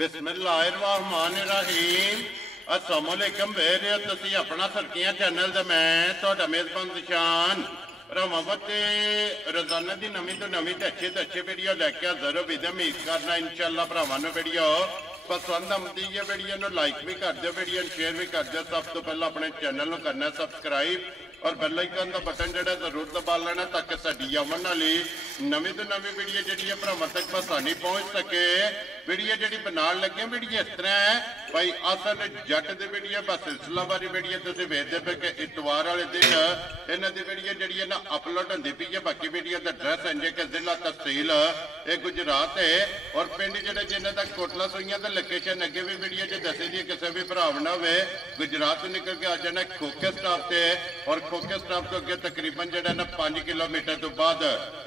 बिस्मिल्लाहिर्रहमानिर्रहीम। अस्सलामुअलैकुम वेरे तुसी अपना सरकियां चैनल ते मैं तुहाडा मेज़बान निशान रमावते रोजाना दी नवीं तो नवीं ते अच्छे वीडियो लैके हाज़र हो। विद उम्मीद करना इंशाअल्लाह भरावां नूं वीडियो पसंद आती है। वीडियो नूं लाइक भी कर दो, वीडियो शेयर भी कर दो। सब तो पहले अपने चैनल नूं करना सब्सक्राइब और बेल आइकन का बटन जोड़ा जरूर दबा लेना ताकि साडी आवन वाली नवीं तो नवीं वीडियो जी भरावां तक आसानी पहुँच सके। वीडियो जी बनाने लगे वीडियो इस तरह है भाई असल जट की वीडियो बस सिलसिलावारी वीडियो तुम वेखते पे कि इतवार वाले दिन इन्हों की वीडियो जी ना अपलोड होती पी है। बाकी वीडियो का एड्रैस इंजे कि जिला तहसील ये गुजरात है और पिंड जोड़े जिन्हें तक कोटला सुइयां तो लोकेशन अगे भी वीडियो च दसी दी किसी भी भरा ना हो गुजरात निकल के आ जाना खोखे स्टाफ से और खोखे स्टाफ तो अगे तकरीबन जोड़ा ना 5 किलोमीटर तो बाद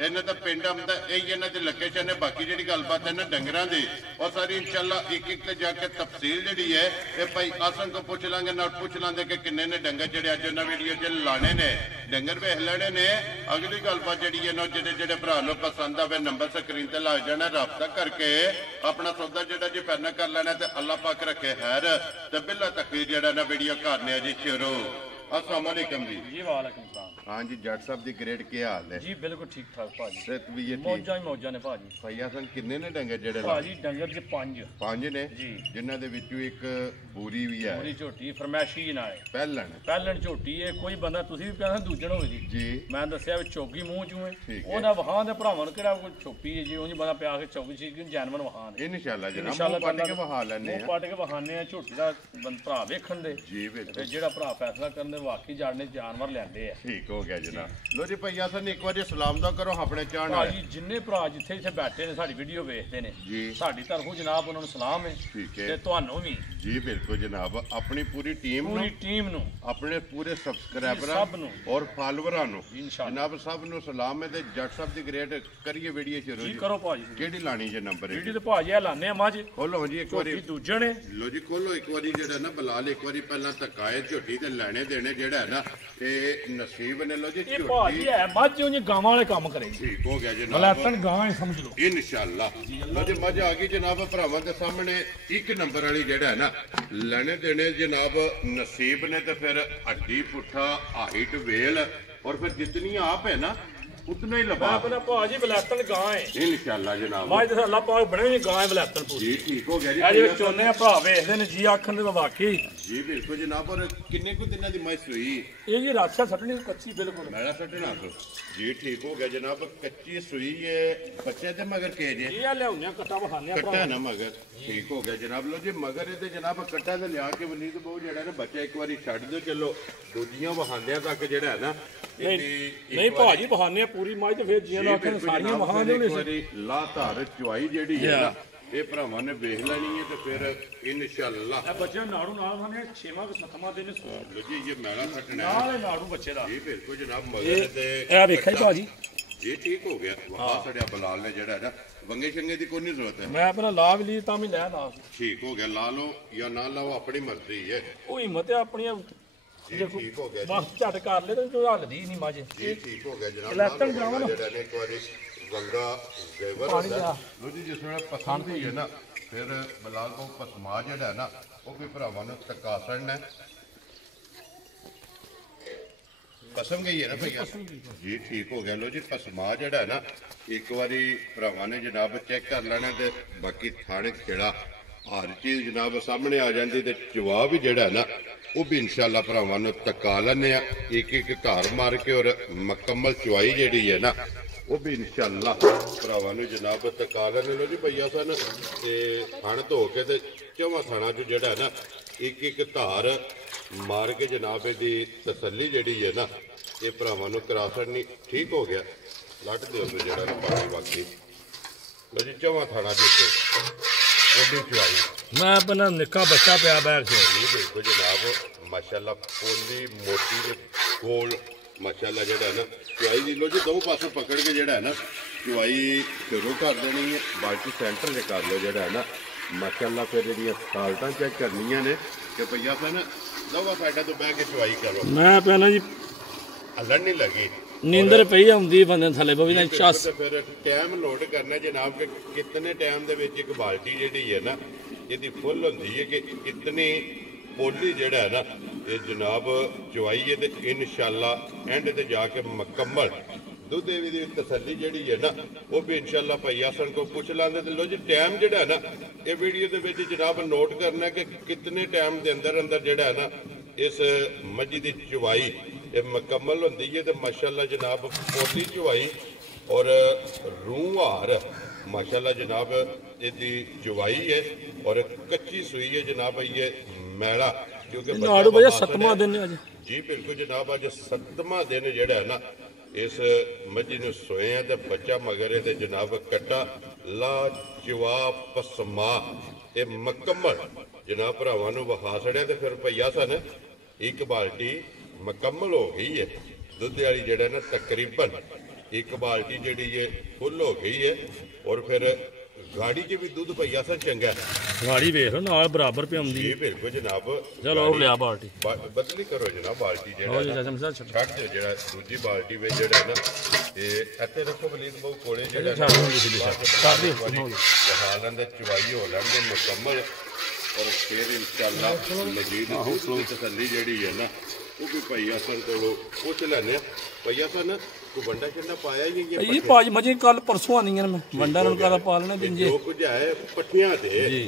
इन्हों का पिंड आंदा यही इन्हों की लोकेशन है। बाकी जी गलबात है ना डंगर की और सारी इंशाल्लाह एक एक ते जाके तफसील जी है ये भाई आसन को पूछ लांगे ना पूछ लांगे कि किन्ने ने डंगर जोड़े अज उन्हें वीडियो च लाने ने डंगर वेख लेने ने। अगली गलबात जी है ना जो भरा लो पसंद आवे नंबर स्क्रीन पर लग जाना रबता करके अपना सौदा जोड़ा जी फाइनल कर लेना तो अल्लाह पाक रखे खैर तो बिला तकरीर जोड़ा ना वीडियो करने जी शुरू। अस्सलाम वालेकुम जी। वालेकुम सलाम। हाँ जी जट साहब दी ग्रेड क्या हाल है जी? बिल्कुल ठीक ठाक भाजी। सेहत भी है मौजा ही मौजा ने भाजी। भैया सन किन्ने ने डंगर जेड़े भाजी डंगर च 5 ने जी जिन्हां दे विचों एक बूरी भी है पूरी झोटी फरमैशी ना है पहलन झोटी है। कोई बंदा तुसी भी कहना दूजन होवे जी मैं दस्या भी चौकी मूंह चूं है ठीक है। ओदा वहां दे भरावां नूं किहड़ा कोई छोपी है जी उंज बंदा प्या के चौकी सी जानवर वहां ने इंशाअल्लाह जनाब इंशाअल्लाह मुंह पट के वहा लेने मुंह पट के वहाने आ झोटी दा भरा वेखण दे जी बिल्कुल ते जेड़ा भरा फैसला करन दे वाकई जाने जानवर लियांदे आ। ठीक हो गया जनाब। लो जी भैया सन एक बार सलाम दा करो अपने चाहने भाजी जिन्ने भरा जिथे जिथे बैठे ने साडी वीडियो वेखदे ने जी साडी तरफों जनाब उन्हां नूं सलाम है ठीक है ते तुहानूं भी जी बिल्कुल जनाब अपनी पूरी टीम नूं अपने पूरे सब्सक्राइबरां सब नूं और फॉलोअरां नूं इंशाअल्लाह जनाब सब नूं सलाम है ते जट साहब दी ग्रेड करिए वीडियो शुरू जी जी करो भाजी। केड़ी लानी जे नंबर है वीडियो ते भाजी लाने आ मज खोलो जी एक बारी दूजे ने लो जी खोलो एक बारी जेड़ा ना बलाल एक बारी पहला तकाए झोटी ते लेने देने जेड़ा है ना ते नसीब ने लो जी ये भाजी है मज उन्हें गांव वाले काम करेगी। ठीक हो गया जनाब मलैतन गां है समझ लो इंशाअल्लाह। लो जी मज आ गई जनाब भरावां दे सामने एक नंबर वाली जेड़ा है ना लेने देने जनाब नसीब ने ते फिर हड्डी पुट्ठा हाइट वेल और फिर जितनी आप है ना उतना ही लबा अपना भाजी वलैतन गां है इंशाअल्लाह जनाब। मज ते अल्लाह पाक बने हुए गां है वलैतन पूरी जी ठीक हो गया जी अजे चोने भरा वेखदे ने जी आखन दे वाकई जी बिल्कुल जनाब। और किन्ने को दिनों दी मैस हुई ये जी राछा सटनी कच्ची बिल्कुल मैला सटना तो जी ठीक हो गया जनाब। कच्ची सुई है बच्चे ते मगर के जे ये लियाउने कट्टा बहाने कट्टा है ना मगर ठीक हो गया जनाब। लो जी मगर ये जनाब कट्टा ते लिया के वलीद बहु जेड़ा ना बच्चा एक बारी छड़ दो चलो दूजियां बहानियां तक जेड़ा है ना नहीं भाजी बहाने पूरी मज ते फिर जियां आखन सारियां बहाने ने ला धार चुआई जेड़ी है ना ये भरावां ने वेख लेनी है तो फिर इंशाअल्लाह बच्चे नाड़ू नाल खाने 6वां के 7वां दिन लो जी ये मैला सटना है नाल नाड़ू बच्चे दा जी बिल्कुल जनाब मगर ते ए वेखिया भाजी जी ठीक हो गया वहां सड़िया बलाल ने जेड़ा है ना वंगे शंगे की कोई नहीं जरूरत है। मैं अपना ला भी ली ता भी लै ला ठीक हो गया ला लो या ना लाओ अपनी मर्जी है ओ हिम्मत है अपनी देखो ठीक हो गया बस झट कर ले तो हलदी नहीं मज जी ठीक हो गया जनाब। लैतन जावा ना जेड़ा ने एक बारी वंगा जेवर होता है लो जी जिस वेले पसंद हुई है ना फिर बलाल को पसमा जेड़ा है ना वो भी भरावां नूं तका छड़ना पसम गई है ना भैया जी ठीक हो गया। लो जी पसमा जेड़ा है ना एक बारी भरावां ने जनाब चेक कर लेना ते बाकी थाने खेड़ा हर चीज जनाब सामने आ जाती तो जवाब भी जेड़ा है ना वो भी इंशाअल्लाह भरावां नूं तका लैने एक एक धार मार के और मुकम्मल चुआई जेड़ी है ना वो भी इंशाअल्लाह भरावां नूं जनाब तका लैने। लो जी भैया सन ते थण धो के ते चौवां थाणा च जेड़ा है ना एक एक धार मार के जनाब दी तसल्ली जेड़ी है ना ये भरावां नूं करा छड़नी ठीक हो गया। लट दिओ तो जेड़ा ना पानी बाकी लो जी चौवां थाणा च चुआई मैं अपना निक्का बच्चा पिया बैग से देखो जनाब माशाअल्लाह पोली मोटी ते गोल माशाअल्लाह जेड़ा है ना चुआई दी लो जी दो पासों पकड़ के जेड़ा है ना चुआई शुरू कर देनी है बाल्टी सेंटर से कर लो जेड़ा है ना माशाअल्लाह फिर जेहड़ियां साल्टां चेक करनियां ने कि भैया सन दोवां साइडां तो बह के चुआई करो। मैं पहना जी हलन नहीं लगी ਨੀਂਦਰ ਪਈ ਆਉਂਦੀ ਬੰਦੇ ਥੱਲੇ ਬਵੀ ਨਾ ਚਸ ਫਿਰ ਟਾਈਮ ਲੋਡ ਕਰਨਾ ਜਨਾਬ ਕਿ ਕਿਤਨੇ ਟਾਈਮ ਦੇ ਵਿੱਚ ਇੱਕ ਬਾਲਟੀ ਜਿਹੜੀ ਹੈ ਨਾ ਇਹਦੀ ਫੁੱਲ ਹੁੰਦੀ ਹੈ ਕਿ ਕਿਤਨੀ ਪੋਲੀ ਜਿਹੜਾ ਹੈ ਨਾ ਇਹ ਜਨਾਬ ਚਵਾਈ ਹੈ ਤੇ ਇਨਸ਼ਾਅੱਲਾ ਐਂਡ ਤੇ ਜਾ ਕੇ ਮੁਕੰਮਲ ਦੁੱਧ ਦੀ ਤਸੱਲੀ ਜਿਹੜੀ ਹੈ ਨਾ ਉਹ ਵੀ ਇਨਸ਼ਾਅੱਲਾ ਭਾਈ ਆਸਣ ਕੋ ਪੁੱਛ ਲਾਂਦੇ ਤੇ ਲੋ ਜੀ ਟਾਈਮ ਜਿਹੜਾ ਹੈ ਨਾ ਇਹ ਵੀਡੀਓ ਦੇ ਵਿੱਚ ਜਨਾਬ ਨੋਟ ਕਰਨਾ ਕਿ ਕਿਤਨੇ ਟਾਈਮ ਦੇ ਅੰਦਰ ਅੰਦਰ ਜਿਹੜਾ ਹੈ ਨਾ ਇਸ ਮੱਝੀ ਦੀ ਚਵਾਈ ਇਹ ਮੁਕੰਮਲ ਹੁੰਦੀ ਹੈ ਤੇ ਮਾਸ਼ਾਅੱਲਾ ਜਨਾਬ ਪੋਲੀ ਚਵਾਈ ਔਰ ਰੂਹਾਰ माशाल्लाह जनाब इसकी चवाई है और कच्ची सुई है जनाब ये मैला क्योंकि सतवां दिन है जी बिल्कुल जनाब अज 7वां दिन जिहड़ा है ना इस मझी नूं सोए हैं ते बच्चा मगर है जनाब कट्टा ला जवाब पसमा ये मुकम्मल जनाब भरावां नूं विखा छड़िया ते फिर भैया सन एक बाल्टी मुकम्मल हो गई है दुध वाली जिहड़ा ना तकरीबन एक बाल्टी जी फुल हो गई है और फिर गाड़ी च भी दूध भैया सा चंगा गाड़ी वेख नाल बराबर पे आउंदी है बिल्कुल जनाब चलो और लिया बाल्टी बदली करो जनाब बाल्टी जेड़ा छड़ दो जेड़ा दूजी बाल्टी में जेड़ा ना ते इत्थे रखो बलीद बहु कोले जेड़ा छड़ दे हालन दा चवाई हो लंदे मुकम्मल और फिर इंशाअल्लाह मजीद तसल्ली जेड़ी है ना वो भी भैया सन को पुछ लैने भैया सन को वंडा छंडा पाया ही नहीं ये पाज मजे कल परसों आनी मैं वंडा नु कदा पालना दिन जो कुछ है पट्ठियां ते जी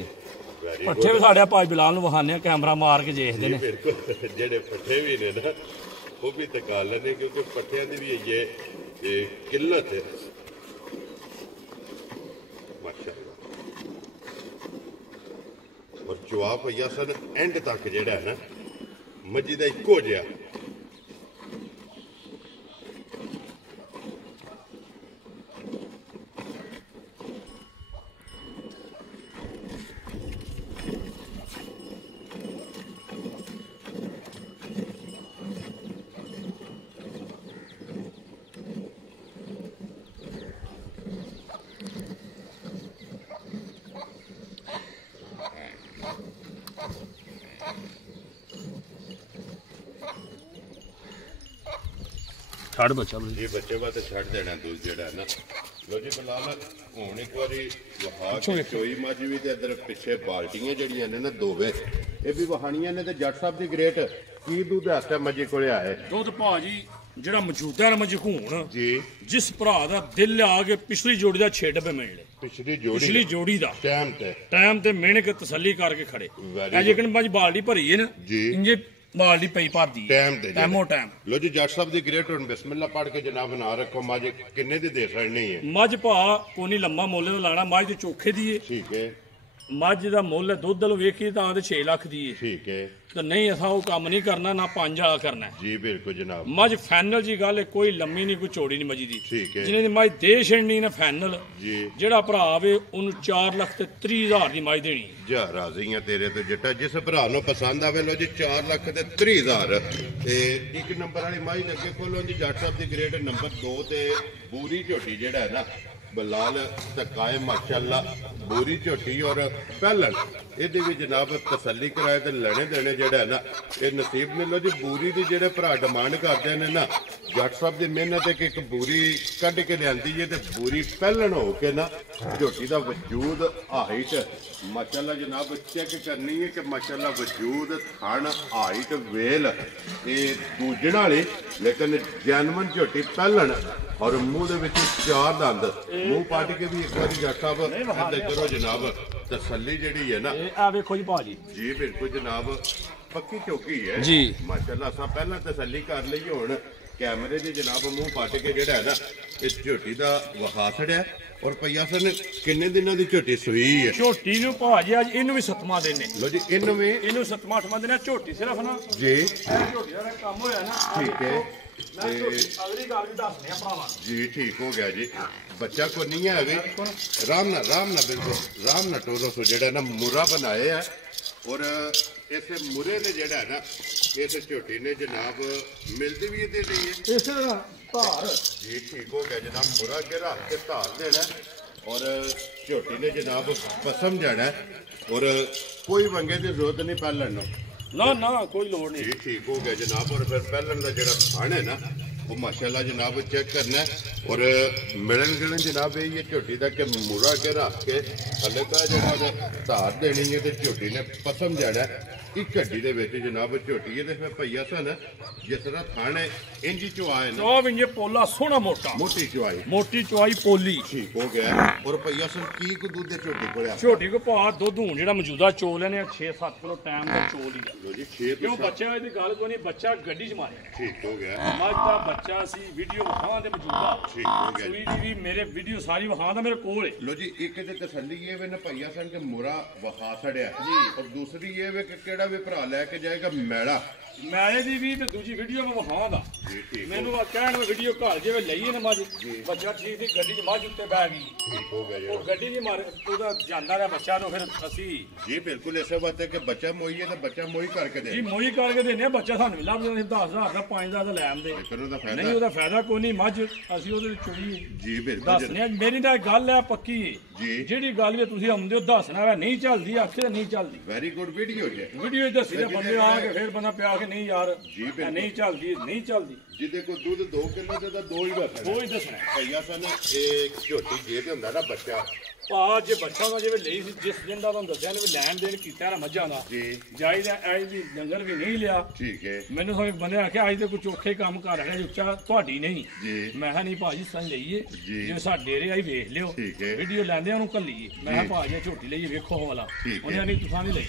पट्ठे भी साडे पाज बिलाल नु वहाने कैमरा मार के देखदे ने बिल्कुल जेडे पट्ठे भी ने ना वो भी तका लेने क्योंकि पट्ठियां दी भी ये किल्लत है माशाअल्लाह और जवाब भैया सन एंड तक जेड़ा है ना मस्जिद दा इक्को जिहा छड़ बच्चा ये बच्चे वास्ते छड़ देना दूध जेड़ा ना लो जी बिलाल हुण एक बारी वहा के चोई मझ भी ते इधर पिछे बाल्टियां जड़ियां ने ना दोवे ये भी वहानियां ने ते जट साहब दी ग्रेट की दूध वास्ते मझे कोले आए दुध भाजी जेड़ा मौजूदा ना मझ हूण जी जिस भरा दा दिल आ के पिछली जोड़ी दा 6 डब्बे मिलने पिछली जोड़ी दा टाइम ते मेहने के तसल्ली करके खड़े लेकिन मझ बाल्टी भरी है ना इंजे बाल्टी पई भरदी टाइमो टाइम लो जी जट साहब दी ग्रेट हुण बिस्मिल्लाह पढ़ के जनाब ना रखो मझ किन्ने दी दे छड़नी है मझ भा कोनी लम्मा मोले दा लाना मझ ते चोखे दी है ठीक है मझ दा मुੱਲ दुध लो वेखी तां ते 6 लाख दी है ठीक है तो नहीं असा वो काम नहीं करना ना 5 वाला करना है जी बिल्कुल जनाब मझ फाइनल जी गल है कोई लम्मी नहीं कोई चौड़ी नहीं मझी दी ठीक है जिन्हें दी मझ दे छड़नी ना फाइनल जी जेड़ा भरा आवे उन्हें 4 लाख ते 30 हज़ार दी मझ देनी जा राजी हां तेरे तो जट्टा जिस भरा नु पसंद आवे लो जी 4 लाख ते 30 हज़ार ते एक नंबर वाली मझ अगे खोलो जी जट साहब दी ग्रेड नंबर 2 ते बूरी झोटी जेड़ा है ना बिलाल तकाए माशाअल्लाह बूरी झोटी और पहलन ਇਹਦੇ ਵੀ जनाब तसल्ली कराए तो लेने देने जेड़ा है ना ये नसीब मिलो जी बूरी दी जेड़े भरा डिमांड करते हैं ना जट साहब की मेहनत एक बूरी कढ़ के लियांदी है ते बूरी पहलन हो के ना झोटी का वजूद हाइट माशाअल्लाह जनाब चेक करनी है कि माशाअल्लाह वजूद थन हाइट वेल ये दूजण वाली लेकिन जैनवन झोटी पहलन और मूँह दे विच 4 दंद मूँह पट के भी एक बार जट साहब इधर करो जनाब तसल्ली जेड़ी है ना आ वेखो जी भाजी जी बिल्कुल जनाब पक्की चौकी है जी माशाअल्लाह सा पहला तसल्ली कर लई हुण कैमरे दे जनाब मूँह पट के जेड़ा है ना इस झोटी दा विखा छड़िया और भैया सन किन्ने दिनां दी झोटी सूई है झोटी नूं भाजी अज इनू भी 7वां दिन है लो जी इनू 7वां 8वां दिन है झोटी सिर्फ ना जी झोटी दा काम होया ना ठीक है अगली गल भी दसने आ भरावां जी ठीक हो गया जी बच्चा को नहीं है अभी राम ना बिल्कुल राम ना टोरो सो जेड़ा ना मुरा बनाए है और इस मुरे ने जेड़ा है ना इस झोटी ने जनाब मिलती भी दे दी है इस धार जी ठीक हो गया जनाब मुरा के रख के धार देना और झोटी ने जनाब पसम जाना और कोई वंगे की जरूरत नहीं पहलन ना ना कोई लोड़ नहीं जी ठीक हो गया जनाब और फिर पहलन का जेड़ा थन है ना वो माशाल्लाह जनाब चेक करना है। और मिलन गिलन जनाब ये झोटी का कि मुरा के रख के हले का जनाब धार देनी है तो झोटी ने पसम जाना एक हड्डी दे विच जनाब झोटी है। फिर भैया सन जिस तरह थाने इंजी चुआए ना सब इंजे पोला सोना मोटा मोटी चुआई पोली ठीक हो गया। और भैया सन की को दूध दे झोटी को झोटी को पा दुध हूं जेड़ा मौजूदा चोल ने 6-7 किलो टाइम दा चोल ही लो जी 6 क्यों बच्चा दी गल कोई नहीं बच्चा गड्डी च मारे ठीक हो गया। मज दा बच्चा सी वीडियो वहां दे मौजूदा ठीक हो गया सुई दी भी मेरे वीडियो सारी वहां दा मेरे कोल है। लो जी एक ते तसल्ली ये वे ना भैया सन के मुरा वहा छड़या जी। और दूसरी ये वे कि केड़ा भी भरा लेके जाएगा मैड़ा मैले दी भी ते दूजी वीडियो में वहां दा मैनू आ कहण में वीडियो घर जेवे लईए ना मज बच्चा ठीक थी गड्डी च मज उत्ते बैठ गई ठीक हो गया जी। गड्डी च मारे ओदा ਜਾਂਦਾ ਰਿਹਾ ਬੱਚਾ ਨੂੰ ਫਿਰ ਅਸੀਂ जी बिल्कुल ऐसा बात है कि बच्चा मोई है तो बच्चा मोई करके दे ਜੀ ਮੋਈ ਕਰਕੇ ਦੇਨੇ ਬੱਚਾ ਸਾਨੂੰ ਲੱਭ ਜਾਂਦਾ 10000 ਦਾ 5000 ਦਾ ਲੈ ਆਂਦੇ फिर ਉਹਦਾ फायदा ਨਹੀਂ ਉਹਦਾ ਫਾਇਦਾ ਕੋਈ ਨਹੀਂ ਮੱਝ ਅਸੀਂ ਉਹਦੇ ਵਿੱਚ ਚੁਣੀ जी बिल्कुल ਦੱਸਨੇ ਮੇਰੀ ਤਾਂ ਗੱਲ ਹੈ ਪੱਕੀ ਜੀ ਜਿਹੜੀ ਗੱਲ ਵੀ ਤੁਸੀਂ ਆਉਂਦੇ ਹੋ ਦੱਸਣਾ ਹੈ ਨਹੀਂ ਚੱਲਦੀ ਆਖੇ ਨਹੀਂ ਚੱਲਦੀ वेरी गुड वीडियो है ਵੀਡੀਓ ਦੱਸੀ ਤੇ ਬੰਦੇ ਆ ਕੇ ਫਿਰ ਬੰਦਾ ਪਿਆ ਕੇ ਨਹੀਂ ਯਾਰ ਨਹੀਂ ਚੱਲਦੀ ਨਹੀਂ ਚੱਲਦੀ ਜਿਹਦੇ ਕੋਲ ਦੁੱਧ 2 ਕਿਲੋ ਦੇ ਤਾਂ 2 ਹੀ ਦੱਸਣਾ ਉਹ ਹੀ ਦੱਸਣਾ ਭਈਆ ਸਨ ਇਹ ਝੋਟੀ ਜੇ ਤੇ ਹੁੰਦਾ ਨਾ ਬੱਚਾ ਆ ਜੇ ਬੱਚਾ ਦਾ ਜਿਵੇਂ ਲਈ ਸੀ ਜਿਸ ਦਿਨ ਦਾ ਤੁਹਾਨੂੰ ਦੱਸਿਆ ਨੇ ਵੀ ਲੈਣ ਦੇਣ ਕੀਤਾ ਨਾ ਮੱਝਾਂ ਦਾ ਜੀ ਜਾਇਦਾ ਐ ਵੀ ਡੰਗਰ ਵੀ ਨਹੀਂ ਲਿਆ ਠੀਕ ਹੈ। ਮੈਨੂੰ ਸਾਰੇ ਬੰਦੇ ਆਖਿਆ ਅੱਜ ਤੇ ਕੋਈ ਚੋਖੇ ਕੰਮ ਕਰ ਰਹੇ ਉੱਚਾ ਤੁਹਾਡੀ ਨਹੀਂ ਜੀ ਮੈਂ ਕਿਹਾ ਨਹੀਂ ਭਾਜੀ ਸਾਂ ਲਈਏ ਜੇ ਸਾਡੇ ਡੇਰੇ ਆਈ ਵੇਖ ਲਿਓ ਵੀਡੀਓ ਲੈਂਦੇ ਉਹਨੂੰ ਕੱਲੀਏ ਮੈਂ ਕਿਹਾ ਭਾਜੀ ਝੋਟੀ ਲਈਏ ਵੇਖੋ ਵਾਲਾ ਉਹਨੇ ਨਹੀਂ ਤੁਸੀਂ ਨਹੀਂ ਲਈ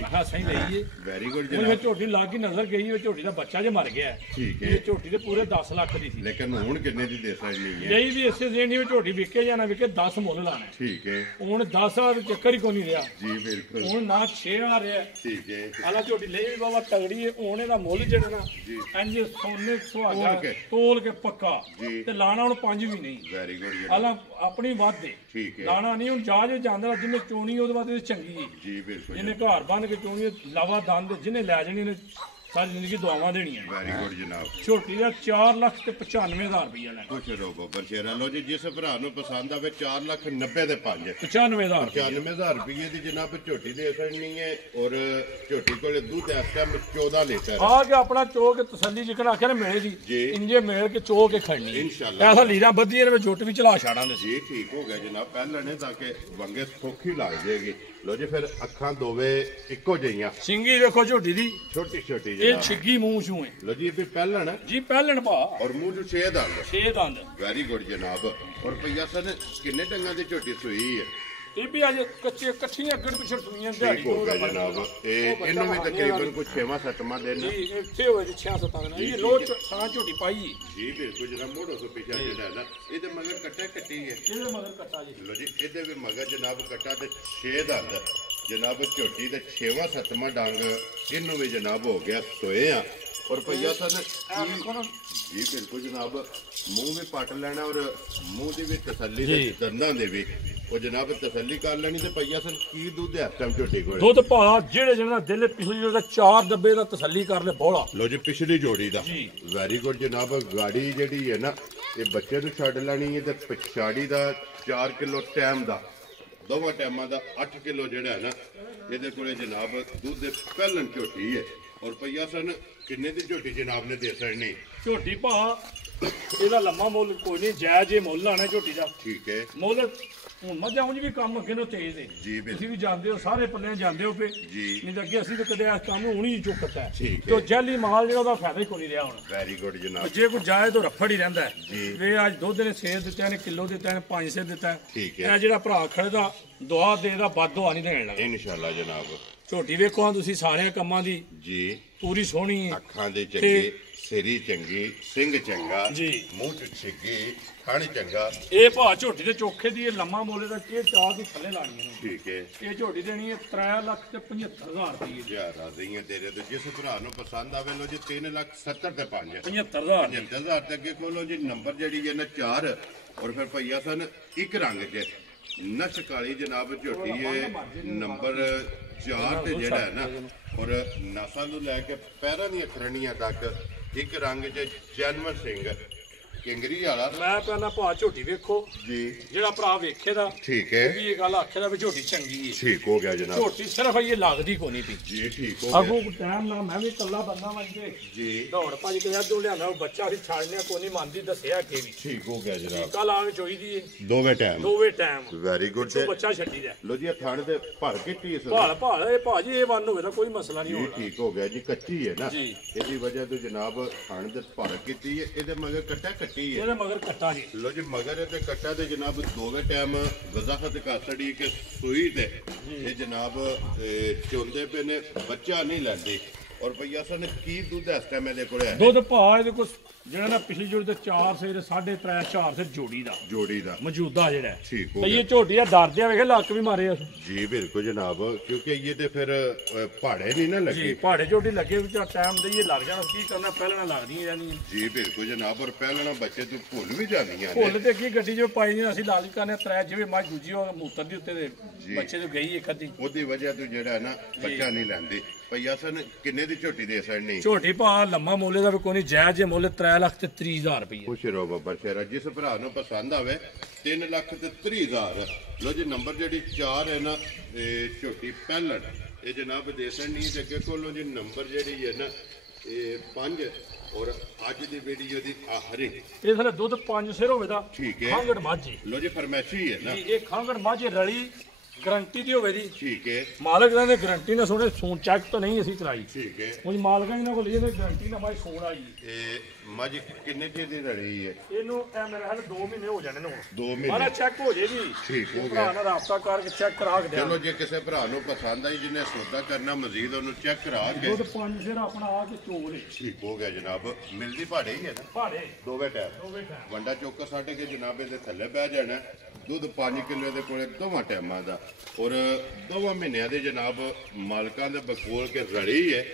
ਮੈਂ ਕਿਹਾ ਸਹੀ ਲਈਏ ਵੈਰੀ ਗੁੱਡ ਜੀ। ਉਹ ਝੋਟੀ ਲੱਗ ਕੇ ਨਜ਼ਰ ਗਈ ਉਹ ਝੋਟੀ ਦਾ ਬੱਚਾ ਜੇ ਮਰ ਗਿਆ ਠੀਕ ਹੈ। ਇਹ ਝੋਟੀ ਦੇ ਪੂਰੇ 10 ਲੱਖ ਦੀ ਸੀ ਲੇਕਿਨ ਹੁਣ ਕਿੰਨੇ ਦੀ ਦੇ ਸਕਦੀ ਹੈ ਲਈ ਵੀ ਇਸੇ ਦਿਨ ਹੀ ਝੋਟੀ ਵਿਕੇ ਜਾਂ ਨਾ ਵਿਕੇ 10 ਮੁੱਲ ਲਾਣਾ ਠੀਕ ਹੈ। ਹੁਣ 10 ਦਾ ਚੱਕਰ ਹੀ ਕੋਈ ਨਹੀਂ ਰਿਹਾ ਜੀ ਬਿਲਕੁਲ ਹੁਣ ਨਾ 6 ਆ ਰਿਹਾ ਠੀਕ ਹੈ। ਹਾਲਾ ਝੋਟੀ ਲਈ ਵੀ ਬਾਬਾ ਤਗੜੀ ਹੈ ਹੁਣ ਇਹਦਾ ਮੁੱਲ ਜਿਹੜਾ ਨਾ ਇੰਜ ਸੋਨੇ ਸੁਹਾਗਾ ਤੋਲ ਕੇ ਪੱਕਾ ਤੇ ਲਾਣਾ ਹੁਣ 5 ਵੀ ਨਹੀਂ ਵੈਰੀ ਗੁੱਡ ਹਾਲਾ ਆਪਣੀ ਵੱਧ ਦੇ ਠੀਕ ਹੈ। ਲਾਣਾ ਨਹੀਂ ਹੁਣ ਜਾਜ ਜਾਂਦਾ ਜਿਹਨੇ ਚੋਣੀ ਉਹਦੇ ਬਾਅਦ ਇਹ ਚੰਗੀ ਹੈ ਜੀ ਬਿਲਕੁਲ ਜਿਹਨੇ ਘਰ ਬੰਨ ਕੇ ਚੋਣੀ ਲਾਵਾ ਦੰਦ ਜਿਹਨੇ ਲੈ ਜਾਣੀ ਨੇ ਸਾਰੀ ਜ਼ਿੰਦਗੀ ਦੁਆਵਾਂ ਦੇਣੀਆਂ ਵੈਰੀ ਗੁੱਡ ਜਨਾਬ। ਝੋਟੀ ਦਾ 4,95,000 ਰੁਪਇਆ ਲੈਣਾ ਕੁਛ ਰੋਕੋ ਬਰਸ਼ੇਰਾ ਲੋ ਜੀ ਜਿਸ ਭਰਾ ਨੂੰ ਪਸੰਦ ਆਵੇ 4,90,000 ਦੇ 5 95,000 95,000 ਰੁਪਏ ਦੀ ਜਨਾਬ ਝੋਟੀ ਦੇ ਅਸਰ ਨਹੀਂ ਹੈ। ਔਰ ਝੋਟੀ ਕੋਲੇ ਦੁੱਧ ਇਸ ਟਾਈਮ 14 ਲੀਟਰ ਆ ਕੇ ਆਪਣਾ ਚੋ ਕੇ ਤਸੱਲੀ ਜਿਕਰ ਆਖਿਆ ਨਾ ਮਿਲੇ ਦੀ ਇੰਜੇ ਮਿਲ ਕੇ ਚੋ ਕੇ ਖੜਨੀ ਇਨਸ਼ਾਅੱਲਾ ਐਸਾ ਲੀਰਾਂ ਬੱਧੀਆਂ ਨੇ ਜੁੱਟ ਵੀ ਚਲਾ ਛਾੜਾਂਗੇ ਜੀ ਠੀਕ ਹੋ ਗਿਆ ਜਨਾਬ ਪਹਿਲਾਂ ਨੇ ਤਾਂ ਕਿ ਵੰਗੇ ਸੌਖੀ ਲੱਗ ਜਾਏਗੀ। ਲੋ ਜੀ ਫਿਰ ਅੱਖਾਂ ਦੋਵੇਂ ਇੱਕੋ ਜਿਹੀਆਂ ਸਿੰਗੀ ਵੇਖੋ ਝੋਟੀ ਦੀ ਛੋਟੀ ਛੋਟੀ ਇਹ ਛਿੱਗੀ ਮੂੰਹ ਚੋਂ ਹੈ ਲੋ ਜੀ ਇਹ ਵੀ ਪਹਿਲਣ ਜੀ ਪਹਿਲਣ ਭਾ ਔਰ ਮੂੰਹ ਚੋਂ 6 ਦੰਦ 6 ਦੰਦ ਵੈਰੀ ਗੁੱਡ ਜਨਾਬ। ਔਰ ਭਈਆ ਸਨ ਕਿੰਨੇ ਟੰਗਾਂ ਦੀ ਝੋਟੀ ਸੂਈ ਹੈ ਇਹ ਵੀ ਅੱਜ ਕੱਚੇ ਇਕੱਠੀਆਂ ਅੱਗੜ ਪਿਛੜ ਸੁਣੀਆਂ ਦਿਹਾੜੀ ਹੋ ਗਿਆ ਜਨਾਬ। ਤੇ ਇਹਨੂੰ ਵੀ ਤਕਰੀਬਨ ਕੋਈ 6ਵਾਂ 7ਵਾਂ ਦਿਨ ਜੀ ਇੱਥੇ ਹੋਏ ਜੀ 6-7 ਦਿਨ ਇਹ ਲੋਟ ਸਾਂ ਝੋਟੀ ਪਾਈ ਜੀ ਬਿਲਕੁਲ ਜਨਾਬ ਮੋੜੋ ਤੋਂ ਪਿੱਛੇ ਜਿਹੜਾ ਨਾ ਇਹਦੇ ਮਗਰ ਕੱਟਾ ਕੱਟੀ ਹੈ ਇਹਦੇ ਮਗਰ ਕੱਟਾ ਜੀ ਲੋ ਜੀ ਇਹਦੇ ਵੀ ਮਗਰ ਜਨਾਬ ਕੱਟਾ ਤੇ 6 ਦੰਦ ਜਨਾਬ ਝੋਟੀ ਤੇ 6ਵਾਂ 7ਵਾਂ ਡੰਗ ਇਹਨੂੰ ਵੀ ਜਨਾਬ ਹੋ ਗਿਆ ਸੋਏ ਆ। ਔਰ ਭਈਆ ਸਨ ਜੀ ਬਿਲਕੁਲ ਜਨਾਬ ਮੂੰਹ ਵੀ ਪੱਟ ਲੈਣਾ ਔਰ ਮੂੰਹ ਦੀ ਵੀ ਤਸੱਲੀ ਤੇ ਦੰਦਾਂ ਦੇ ਵੀ ਉਹ ਜਨਾਬ ਤਸੱਲੀ ਕਰ ਲੈਣੀ ਤੇ ਭਈਆ ਸਨ ਕੀ ਦੁੱਧ ਹੈ ਇਸ ਟਾਈਮ ਝੋਟੀ ਕੋਲ ਦੁੱਧ ਭਾ ਜਿਹੜੇ ਜਿਹੜਾ ਦਿਲ ਪਿਛਲੀ ਜਿਹੜਾ 4 ਡੱਬੇ ਦਾ ਤਸੱਲੀ ਕਰ ਲੈ ਬੋਲਾ ਲੋ ਜੀ ਪਿਛਲੀ ਜੋੜੀ ਦਾ ਵੈਰੀ ਗੁੱਡ ਜਨਾਬ। ਗਾੜੀ ਜਿਹੜੀ ਹੈ ਨਾ ਇਹ ਬੱਚੇ ਨੂੰ ਛੱਡ ਲੈਣੀ ਹੈ ਤੇ ਪਿਛਾੜੀ ਦਾ 4 ਕਿਲੋ ਟਾਈਮ ਦਾ ਦੋਵਾਂ ਟਾਈਮਾਂ ਦਾ 8 ਕਿਲੋ ਜਿਹੜਾ ਹੈ ਨਾ ਇਹਦੇ ਕੋਲੇ ਜਨਾਬ ਦੁੱਧ ਦੇ ਪਹਿਲਣ ਝੋਟੀ ਹੈ। ਔਰ ਭਈਆ ਸਨ ਕਿੰਨੇ ਦੀ ਝੋਟੀ ਜਨਾਬ ਨੇ ਦੇ ਸਕਣੀ ਝੋਟੀ ਭਾ ਇਹਦਾ ਲੰਮਾ ਮੁੱਲ ਕੋਈ ਨਹੀਂ ਜਾਇਜ਼ ਇਹ ਮੁੱਲ ਆਣਾ ਝੋਟੀ ਦਾ ਠੀਕ ਹੈ ਮੁੱਲ ਹੁਣ ਮੱਝਾਂ ਉਂਝ ਵੀ ਕੰਮ ਅੱਗੇ ਨੂੰ ਤੇਜ਼ ਹੈ ਤੁਸੀਂ ਵੀ ਜਾਂਦੇ ਹੋ ਸਾਰੇ ਪੱਲੇ ਜਾਂਦੇ ਹੋ ਪਏ ਨਹੀਂ ਤਾਂ ਅੱਗੇ ਅਸੀਂ ਤਾਂ ਕਦੇ ਇਸ ਕੰਮ ਨੂੰ ਹੁਣੀ ਚੁੱਕਤਾ ਤੇ ਜੈਲੀ ਮਾਲ ਜਿਹੜਾ ਉਹਦਾ ਫਾਇਦਾ ਹੀ ਕੋਈ ਨਹੀਂ ਰਿਹਾ ਹੁਣ ਵੈਰੀ ਗੁੱਡ ਜਨਾਬ। ਜੇ ਕੋਈ ਜਾਏ ਤਾਂ ਰੱਫੜ ਹੀ ਰਹਿੰਦਾ ਵੇ ਅੱਜ ਦੁੱਧ ਨੇ 6 ਦਿੱਤੇ ਨੇ ਕਿਲੋ ਦਿੱਤਾ ਨੇ 5 ਸੇ ਦਿੱਤਾ ਇਹ ਜਿਹੜਾ ਭਰਾ ਖੜੇ ਦਾ ਦੁਆ ਦੇ ਦਾ ਬਦ ਦੁਆ ਨਹੀਂ ਦੇਣ ਲੱਗਾ ਇਨਸ਼ਾਅੱਲਾ ਜਨਾਬ। ਝੋਟੀ ਵੇਖੋ ਤੁਸੀਂ ਸਾਰਿਆਂ ਕੰਮਾਂ ਦੀ ਜੀ ਪੂਰੀ ਸੋਹਣੀ ਹੈ ਅੱਖਾਂ ਦੇ ਚੰਗੇ ਸਿਰੀ ਚੰਗੀ ਸਿੰਘ ਚੰਗਾ ਜੀ ਮੂੰਹ ਚ ਛਿੱਗੀ ਖਾਣ ਚੰਗਾ ਇਹ ਭਾ ਝੋਟੀ ਦੇ ਚੋਖੇ ਦੀ ਇਹ ਲੰਮਾ ਮੋਲੇ ਦਾ ਇਹ ਚਾਹ ਦੀ ਥੱਲੇ ਲਾਣੀ ਹੈ ਠੀਕ ਹੈ। ਇਹ ਝੋਟੀ ਦੇਣੀ ਹੈ 3,75,000 ਰੁਪਏ ਯਾਰ ਰਾਜ਼ੀਆਂ ਤੇਰੇ ਤੇ ਜਿਸ ਭਰਾ ਨੂੰ ਪਸੰਦ ਆਵੇ ਲੋ ਜੀ 3,70,000 ਤੇ 5 75,000 ਤੇ ਅੱਗੇ ਖੋਲੋ ਜੀ ਨੰਬਰ ਜਿਹੜੀ ਹੈ ਨਾ 4 ਔਰ ਫਿਰ ਭਈਆ ਸਨ ਇੱਕ ਰੰਗ ਚ ਨਸ਼ ਕਾਲੀ ਜਨਾਬ ਝੋਟੀ ਹੈ ਨੰਬਰ 4 ਤੇ ਜਿਹੜਾ ਹੈ ਨਾ ਔਰ ਨਸਾਂ ਨੂੰ ਲੈ ਕੇ ਪੈਰਾਂ ਦੀਆਂ ਖਰਣੀਆਂ ਤੱਕ ਇੱਕ ਰੰਗ 'ਚ ਜਨਮ ਸਿੰਘ ਕਿੰਗਰੀ ਵਾਲਾ ਮੈਂ ਪਹਿਲਾਂ ਭਾ ਝੋਟੀ ਵੇਖੋ ਜੀ ਜਿਹੜਾ ਭਰਾ ਵੇਖੇ ਦਾ ਠੀਕ ਹੈ ਵੀ ਇਹ ਗੱਲ ਆਖੇ ਦਾ ਵੀ ਝੋਟੀ ਚੰਗੀ ਹੈ ਠੀਕ ਹੋ ਗਿਆ ਜਨਾਬ ਝੋਟੀ ਸਿਰਫ ਇਹ ਲੱਗਦੀ ਕੋਨੀ ਪਈ ਜੀ ਠੀਕ ਹੋ ਗਿਆ ਅਗੂ ਟਾਈਮ ਨਾਲ ਮੈਂ ਵੀ ਕੱਲਾ ਬੰਦਾ ਵਾਂਗੇ ਜੀ ਦੌੜ ਭੱਜ ਕੇ ਅੱਧੂ ਲਿਆਣਾ ਉਹ ਬੱਚਾ ਵੀ ਛਾੜਨੇ ਕੋਨੀ ਮੰਨਦੀ ਦੱਸਿਆ ਅੱਗੇ ਵੀ ਠੀਕ ਹੋ ਗਿਆ ਜਨਾਬ ਕੱਲ ਆਣ ਚੋਈਦੀ ਹੈ ਦੋਵੇਂ ਟਾਈਮ ਵੈਰੀ ਗੁੱਡ ਤੇ ਬੱਚਾ ਛੱਡੀ ਦਾ ਲੋ ਜੀ ਥਾਣ ਦੇ ਭਰ ਕੇ ਟੀ ਭਾਲ ਇਹ ਭਾਜੀ ਇਹ ਬੰਨ ਹੋਵੇ ਤਾਂ ਕੋਈ ਮਸਲਾ ਨਹੀਂ ਹੋਣਾ ਠੀਕ ਹੋ ਗਿਆ ਜੀ ਕੱਚੀ ਹੈ ਨਾ ਜੀ ਇਹਦੀ ਵਜ੍ਹਾ ਤੋਂ ਜਨਾਬ ਥਾਣ ਦੇ ਭਰ ਕੀਤੀ ਹੈ ਇਹਦੇ ਮਗਰ ਕੱਟੀ ਹੈ ਇਹਦੇ ਮਗਰ ਕੱਟਾ ਜੀ ਲੋ ਜੀ ਮਗਰ ਤੇ ਕੱਟਾ ਤੇ ਜਨਾਬ ਦੋਵੇਂ ਟਾਈਮ ਵਜ਼ਾਹਤ ਕਰ ਛੜੀ ਕਿ ਸੂਈ ਤੇ ਇਹ ਜਨਾਬ ਚੋਂਦੇ ਪਏ ਨੇ ਬੱਚਾ ਨਹੀਂ ਲੈਂਦੇ ਔਰ ਭਈਆ ਸਨ ਕੀ ਦੁੱਧ ਇਸ ਟਾਈਮ ਇਹਦੇ ਕੋਲ ਹੈ ਦੁੱਧ ਭਾ ਇਹਦੇ ਕੋਲ ਜਿਹੜਾ ਨਾ ਪਿਛਲੀ ਜੋੜੀ ਤੇ 4 ਸੇ 3.5 4 ਸੇ ਜੋੜੀ ਦਾ ਮੌਜੂਦਾ ਜਿਹੜਾ ਠੀਕ ਹੋ ਗਿਆ ਗਿਆ ਇਹ ਝੋਟੀ ਆ ਡਰਦੇ ਆ ਵੇਖੇ ਲੱਕ ਵੀ ਮਾਰੇ ਆ ਜੀ ਬਿਲਕੁਲ ਜਨਾਬ ਕਿਉਂਕਿ ਇਹ ਤੇ ਫਿਰ ਪਹਾੜੇ ਨਹੀਂ ਨਾ ਲੱਗੇ ਜੀ ਪਹਾੜੇ ਝੋਟੀ ਲੱਗੇ ਵਿੱਚ ਟਾਈਮ ਦੇ ਇਹ ਲੱਗ ਜਾਣਾ ਕੀ ਕਰਨਾ ਪਹਿਲਾਂ ਲੱਗਦੀਆਂ ਜਾਂਦੀਆਂ ਜੀ ਬਿਲਕੁਲ ਜਨਾਬ ਔਰ ਪਹਿਲਾਂ ਬੱਚੇ ਤੋਂ ਭੁੱਲ ਵੀ ਜਾਂਦੀਆਂ ਨੇ ਭੁੱਲ ਤੇ ਕੀ ਗੱਡੀ ਜੋ ਪਾਈ ਨਹੀਂ ਅਸੀਂ ਲਾਲੀ ਕਰਨੇ ਤਰੇ ਜਿਵੇਂ ਮੱਝ ਦੂਜੀ ਉਹ ਮੂਤਰ ਦੀ ਉੱਤੇ ਦੇ ਬੱਚੇ ਤੋਂ ਗਈ ਇੱਕ ਅੱਧੀ ਉਹਦੀ ਵਜ੍ਹਾ ਤੋਂ ਜਿਹੜਾ ਨਾ ਬੱਚਾ ਨਹੀਂ ਲੈਂਦੀ ਭਈਆ ਸਨ ਕਿੰਨੇ ਦੀ ਝੋਟੀ ਦੇ ਸਕਣੀ ਝੋਟੀ ਭਾ ਲੰਮਾ ਮੋਲੇ ਦਾ ਵੀ ਕੋਈ ਨਹੀਂ ਜਾਇਜ਼ ਜੇ ਮੁੱਲ 3,30,000 ਰੁਪਏ ਖੁਸ਼ ਰਹੋ ਬੱਬਰ ਸ਼ੇਰਾ ਜਿਸ ਭਰਾ ਨੂੰ ਪਸੰਦ ਆਵੇ 3,30,000 ਲੋ ਜੀ ਨੰਬਰ ਜਿਹੜੀ 4 ਹੈ ਨਾ ਇਹ ਝੋਟੀ ਪਹਿਲਣ ਇਹ ਜਨਾਬ ਦੇਸਣ ਨਹੀਂ ਤੇ ਅੱਗੇ ਕੋਲੋਂ ਜੀ ਨੰਬਰ ਜਿਹੜੀ ਹੈ ਨਾ ਇਹ 5 ਔਰ ਅੱਜ ਦੀ ਵੀਡੀਓ ਦੀ ਆਖਰੀ ਇਹ ਥਲੇ ਦੁੱਧ 5 ਸਿਰ ਹੋਵੇ ਦਾ ਠੀਕ ਹੈ ਖਾਂਗੜ ਮਾਝੀ ਲੋ ਜੀ ਫਰਮੈਸ਼ੀ ਹੈ ਨਾ ਇਹ ਖਾਂਗੜ ਮਾਝੀ ਰਲੀ ਗਰੰਟੀ ਦੀ ਹੋਵੇ ਦੀ ਠੀਕ ਹੈ ਮਾਲਕ ਨੇ ਗਰੰਟੀ ਨਾਲ ਸੋਨੇ ਸੂਣ ਚੈੱਕ ਤਾਂ ਨਹੀਂ ਅਸੀਂ ਕਰਾਈ ਠੀਕ ਹੈ ਉਹ ਮਾਲਕਾਂ ਇਹਨਾਂ ਕੋਲ ਇਹ ਗਰੰਟੀ ਨਾਲ ਬਾਈ ਸੂਣ ਆਈ ਇਹ ਮੱਝ ਕਿੰਨੇ ਚਿਰ ਦੀ ਰੜੀ ਹੈ ਇਹਨੂੰ ਇਹ ਮੇਰੇ ਹਾਲ 2 ਮਹੀਨੇ ਹੋ ਜਾਣੇ ਨੇ ਹੁਣ 2 ਮਹੀਨੇ ਮਾਰਾ ਚੈੱਕ ਹੋ ਜੇ ਜੀ ਠੀਕ ਹੋ ਭਰਾ ਗਿਆ ਨਾਲ ਰਾਬਤਾ ਕਰਕੇ ਚੈੱਕ ਕਰਾ ਕੇ ਚਲੋ ਜੇ ਕਿਸੇ ਭਰਾ ਨੂੰ ਪਸੰਦ ਆਈ ਜਿਹਨੇ ਸੌਦਾ ਕਰਨਾ ਮਜ਼ੀਦ ਉਹਨੂੰ ਚੈੱਕ ਕਰਾ ਕੇ ਦੁੱਧ 5 ਸਿਰ ਆਪਣਾ ਆ ਕੇ ਚੋਲੇ ਠੀਕ ਹੋ ਗਿਆ ਜਨਾਬ ਮਿਲਦੀ ਪਹਾੜੇ ਹੀ ਹੈ ਨਾ ਭਾੜੇ ਦੋਵੇਂ ਟਾਈਮ ਵੰਡਾ ਚੌਕਾ ਸਾਡੇ ਕੇ ਜਨਾਬੇ ਦੇ ਥੱਲੇ ਬਹਿ ਜਾਣਾ ਦੁੱਧ 5 ਕਿਲੋ ਦੇ ਕੋਲੇ ਦੋਵਾਂ ਟਾਈਮਾਂ ਦਾ ਔਰ ਦੋਵਾਂ ਮਹੀਨਿਆਂ ਦੇ ਜਨਾਬ ਮਾਲਕਾਂ ਦੇ ਬਕੋਲ ਕੇ ਰੜੀ ਹੈ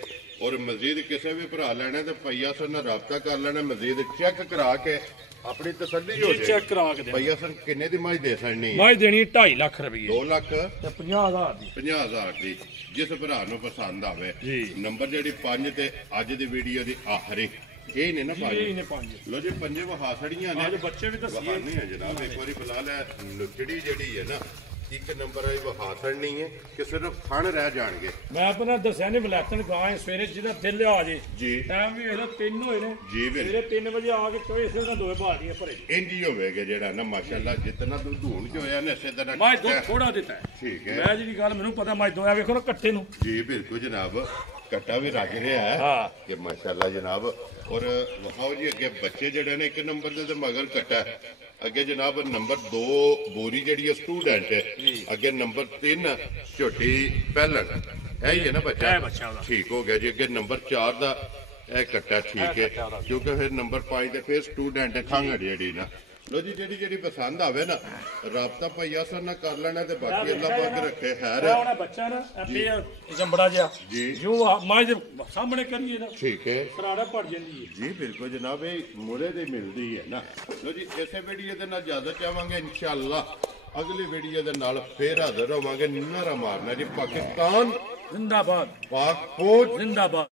ਔਰ ਮਜ਼ੀਦ ਕਿਸੇ ਵੀ ਭਰਾ ਲੈਣਾ ਤੇ ਪਈਆ ਸਰ ਨਾਲ ਰਾਬਤਾ ਕਰ ਲੈਣਾ ਮਜ਼ੀਦ ਚੈੱਕ ਕਰਾ ਕੇ ਆਪਣੀ ਤਸੱਲੀ ਹੋ ਜਾਏ ਚੈੱਕ ਕਰਾ ਕੇ ਦੇ ਪਈਆ ਸਰ ਕਿੰਨੇ ਦੀ ਮੱਝ ਦੇ ਸਕਣੀ ਮੱਝ ਦੇਣੀ 2.5 ਲੱਖ ਰੁਪਏ 2 ਲੱਖ ਤੇ 50,000 ਦੀ 50,000 ਦੀ ਜਿਸ ਭਰਾ ਨੂੰ ਪਸੰਦ ਆਵੇ ਨੰਬਰ ਜਿਹੜੀ 5 ਤੇ ਅੱਜ ਦੀ ਵੀਡੀਓ ਦੀ ਆਖਰੀ ਇਹ ਨੇ ਨਾ ਪੰਜ ਲੋ ਜੀ ਪੰਜੇ ਵਹਾ ਸੜੀਆਂ ਨੇ ਬੱਚੇ ਵੀ ਵਹਾ ਨਹੀਂ ਹੈ ਜਨਾਬ ਇੱਕ ਵਾਰੀ ਬੁਲਾ ਲੈ ਲੁਚੜੀ ਜਿਹੜੀ ਹੈ ਨਾ ਇੱਕ ਨੰਬਰ ਆਈ ਵਹਾ ਸੜਨੀ ਹੈ ਕਿਸੇ ਨੂੰ ਖਣ ਰਹਿ ਜਾਣਗੇ ਮੈਂ ਆਪਣਾ ਦੱਸਿਆ ਨੇ ਬਲੈਕਨ ਗਾਂ ਸਵੇਰੇ ਜਿਹਦਾ ਦਿਲ ਆ ਜੇ ਜੀ ਟਾਈਮ ਵੀ ਇਹਦਾ 3 ਹੋਏ ਨੇ ਜੀ ਸਵੇਰੇ 3 ਵਜੇ ਆ ਕੇ ਚੋਏ ਇਸੇ ਦਾ ਦੋਵੇਂ ਬਾਲਟੀਆਂ ਭਰੇ ਇੰਜ ਹੀ ਹੋਵੇਗਾ ਜਿਹੜਾ ਨਾ ਮਾਸ਼ਾਅੱਲਾ ਜਿੰਨਾ ਦੁੱਧ ਹੁਣ ਚ ਹੋਇਆ ਨੇ ਇਸੇ ਤਰ੍ਹਾਂ ਮੈਂ ਦੁੱਧ ਥੋੜਾ ਦਿੱਤਾ ਠੀਕ ਹੈ ਮੈਂ ਜਿਹੜੀ ਗੱਲ ਮੈਨੂੰ ਪਤਾ ਮੈਂ ਦੋਇਆ ਵੇਖੋ ਨਾ ਕੱਟੇ ਨੂੰ ਜੀ ਬਿਲਕੁਲ ਜਨਾਬ ਕੱਟਾ ਵੀ ਰੱਖ ਰਿਹਾ ਹੈ ਹਾਂ ਕਿ ਮਾਸ਼ਾਅੱਲਾ ਜਨਾਬ ਔਰ ਵਹਾਓ ਜੀ ਅੱਗੇ ਬੱਚੇ ਜਿਹੜੇ ਨੇ ਇੱਕ ਨੰਬਰ ਦੇ ਮਗਰ ਕੱਟਾ ਅੱਗੇ ਜਨਾਬ ਨੰਬਰ 2 ਬੋਰੀ ਜਿਹੜੀ ਹੈ ਸਟੂਡੈਂਟ ਹੈ ਅੱਗੇ ਨੰਬਰ 3 ਝੋਟੀ ਪਹਿਲਣ ਹੈ ਹੀ ਹੈ ਨਾ ਬੱਚਾ ਠੀਕ ਹੋ ਗਿਆ ਜੀ ਅੱਗੇ ਨੰਬਰ 4 ਦਾ ਇਹ ਕੱਟਾ ਠੀਕ ਹੈ ਕਿਉਂਕਿ ਫਿਰ ਨੰਬਰ 5 ਤੇ ਫਿਰ ਸਟੂਡੈਂਟ ਹੈ ਖੰਗੜ ਜਿਹੜੀ ਨਾ ਲੋ ਜੀ ਜਿਹੜੀ ਪਸੰਦ ਆਵੇ ਨਾ ਰਾਬਤਾ ਭਈਆ ਸਰ ਨਾਲ ਕਰ ਲੈਣਾ ਤੇ ਬਾਕੀ ਅੱਲਾ ਪਾਕ ਰੱਖੇ ਖੈਰ ਹੈ ਉਹਦਾ ਬੱਚਾ ਨਾ ਆਪੇ ਜੰਬੜਾ ਜਿਹਾ ਜੀ ਜੋ ਮਾਝ ਦੇ ਸਾਹਮਣੇ ਕਰੀਏ ਨਾ ਠੀਕ ਹੈ ਸਰਾੜਾ ਭੜ ਜਾਂਦੀ ਹੈ ਜੀ ਬਿਲਕੁਲ ਜਨਾਬ ਇਹ ਮੁਰੇ ਦੇ ਮਿਲਦੀ ਹੈ ਨਾ ਲੋ ਜੀ ਇਸੇ ਵੀਡੀਓ ਦੇ ਨਾਲ ਇਜਾਜ਼ਤ ਚਾਹਾਂਗੇ ਇਨਸ਼ਾਅੱਲਾ ਅਗਲੀ ਵੀਡੀਓ ਦੇ ਨਾਲ ਫੇਰ ਹਾਜ਼ਰ ਹੋਵਾਂਗੇ ਨਾਰਾ ਮਾਰਨਾ ਜੀ ਪਾਕਿਸਤਾਨ ਜ਼ਿੰਦਾਬਾਦ ਪਾਕ ਫੌਜ ਜ਼ਿੰਦਾਬਾਦ